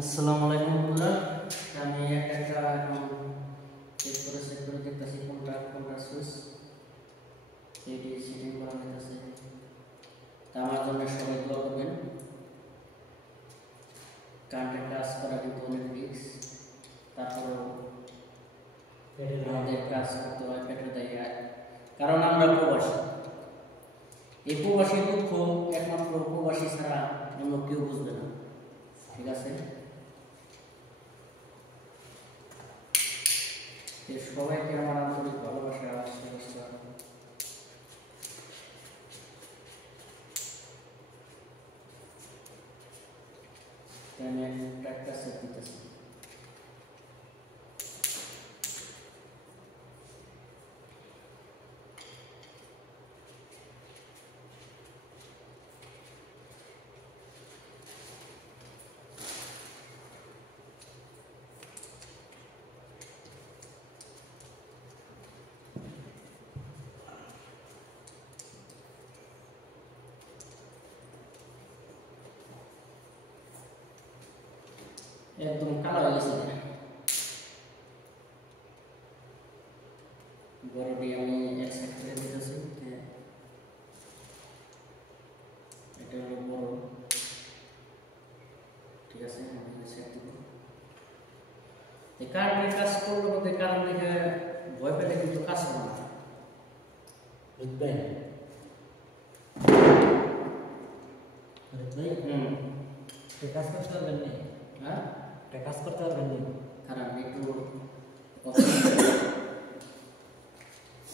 আসসালামু আলাইকুম বন্ধুরা। আমি একটা এখন চেক করে দেখতেছি কোনটা সুইচ এটি সেটিং করা হইতেছে। তা আমার জন্য সবাই দোয়া করবেন। কারেন্টের কাজ করা কিন্তু অনেক রিস্ক, তারপরেও আমাদের কাজ করতে হয় পেটের দায়ে, কারণ আমরা প্রবাসী। এই প্রবাসী দুঃখ একমাত্র প্রবাসী ছাড়া অন্য কেউ বুঝবে না। ঠিক আছে, সবাইকে আমার আন্তরিক ভালোবাসা শুভেচ্ছা। আমি একটা সেট দিতেছি। একদম কালো হয়ে গেছে। বড়টি আমি এক সাইড করে দিতেছি। এটা হলো বড়, ঠিক আছে। আমি সেট দিব। এই কারেন্টের কাজ করলে বলতে কারেন্ট থেকে ভয় পেলে কিন্তু কাজ হবে না, বুঝবেন? কাজ করতে পারবেন না। হ্যাঁ, কাজ করতে পারবেন না, কারণ একটু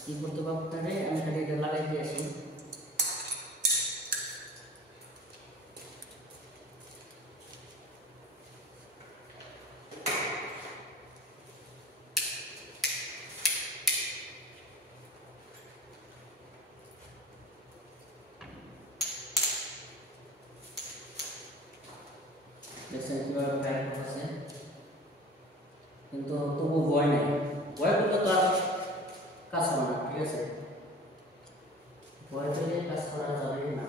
কি করতে পারে। আমি খালি এটা লাগাইতে আসি। দেখছেন কিভাবে কারেন্ট আছে, কিন্তু তবু ভয় নেই। ভয় করলে তো আর কাজ হবে না, ঠিক আছে? ভয় পেলে কাজ করা যাবে না।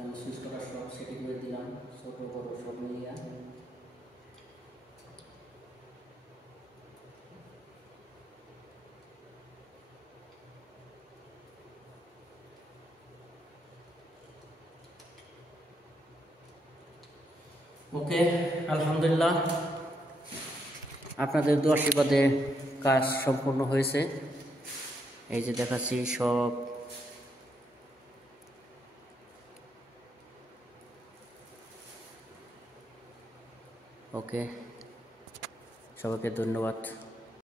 আমি সুইচটা সব সেটিং করে দিলাম, ছোট বড় সব মিলিয়ে। ওকে, আলহামদুলিল্লাহ, আপনাদের দোয়া আশীর্বাদে কাজ সম্পূর্ণ হয়েছে। এই যে দেখাচ্ছি সব। ওকে, সবাইকে ধন্যবাদ।